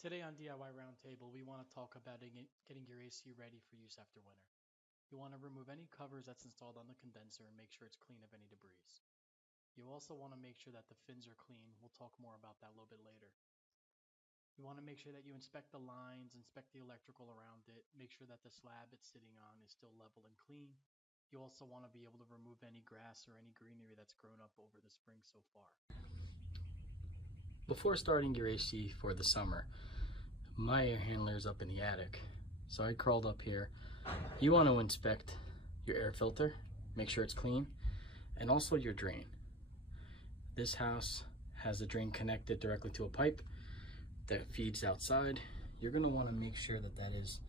Today on DIY Roundtable, we want to talk about getting your AC ready for use after winter. You want to remove any covers that's installed on the condenser and make sure it's clean of any debris. You also want to make sure that the fins are clean. We'll talk more about that a little bit later. You want to make sure that you inspect the lines, inspect the electrical around it, make sure that the slab it's sitting on is still level and clean. You also want to be able to remove any grass or any greenery that's grown up over the spring so far. Before starting your AC for the summer, my air handler is up in the attic, so I crawled up here. You want to inspect your air filter, make sure it's clean, and also your drain. This house has a drain connected directly to a pipe that feeds outside. You're going to want to make sure that that is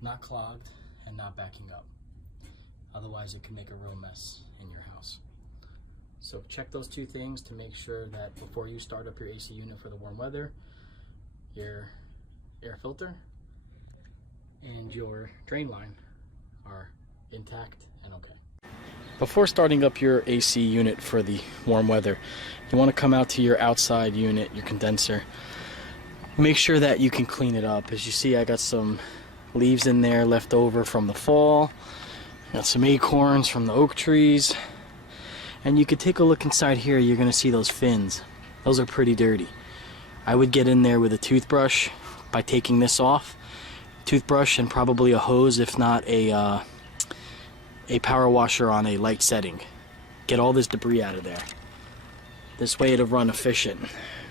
not clogged and not backing up. Otherwise, it can make a real mess in your house. So check those two things to make sure that before you start up your AC unit for the warm weather, your air filter and your drain line are intact and okay. Before starting up your AC unit for the warm weather, you want to come out to your outside unit, your condenser. Make sure that you can clean it up. As you see, I got some leaves in there left over from the fall. Got some acorns from the oak trees. And you could take a look inside here, you're going to see those fins. Those are pretty dirty. I would get in there with a toothbrush by taking this off. Toothbrush and probably a hose, if not a power washer on a light setting. Get all this debris out of there. This way it'll run efficient.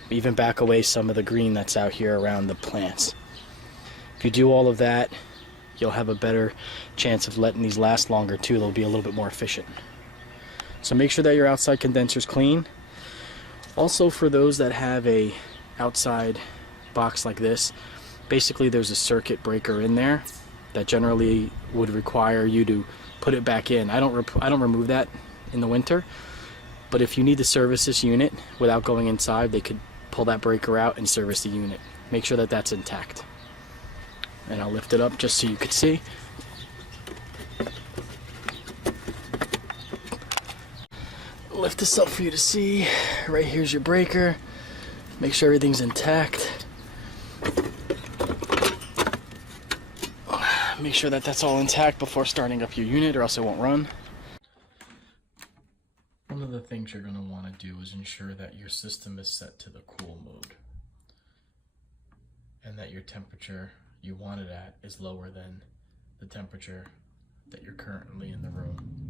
Even back away some of the green that's out here around the plants. If you do all of that, you'll have a better chance of letting these last longer too. They'll be a little bit more efficient. So make sure that your outside condenser's clean. Also, for those that have a outside box like this, basically there's a circuit breaker in there that generally would require you to put it back in. I don't remove that in the winter, but if you need to service this unit without going inside, they could pull that breaker out and service the unit. Make sure that that's intact. And I'll lift it up just so you could see. Lift this up for you to see. Right here's your breaker. Make sure everything's intact. Make sure that that's all intact before starting up your unit, or else it won't run. One of the things you're going to want to do is ensure that your system is set to the cool mode and that your temperature you want it at is lower than the temperature that you're currently in the room.